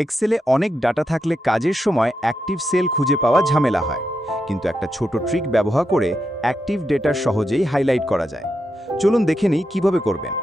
এক্সেলে অনেক ডাটা থাকলে কাজের সময় অ্যাক্টিভ সেল খুঁজে পাওয়া ঝামেলা হয়, কিন্তু একটা ছোট ট্রিক ব্যবহার করে অ্যাক্টিভ ডেটা সহজেই হাইলাইট করা যায়। চলুন দেখে নিই কিভাবে করবেন।